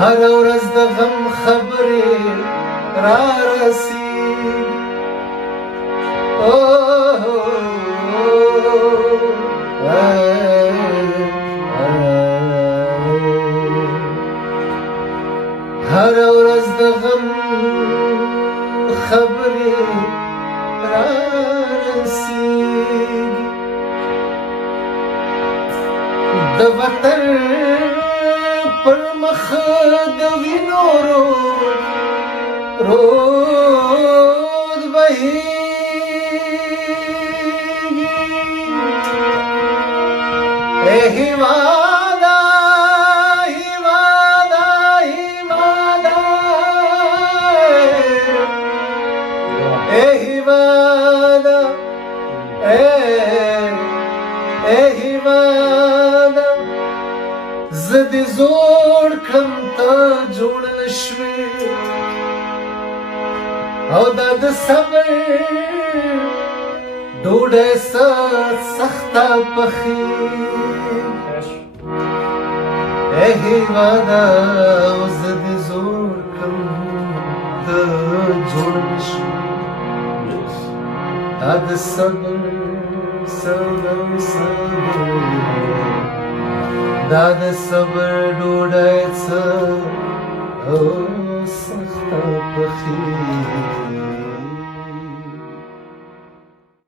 هر ورځ د غم خبرې را رسیږي هر ورځ د غم خبرې را رسیږي د وطن پر مخ د وینو رود بهیږي ای هیوادا هیوادا هیوادا ای هیوادا ای هیوادا زه دې زوړ کړم ته جوړ نه شوې او دا د صبر ډوډۍ سخته پخېږي ای هیواده او زه دې زوړ کړم ته جوړ نه شوې دا د صبر دا د صبر ډوډۍ څه او سخته پخېږي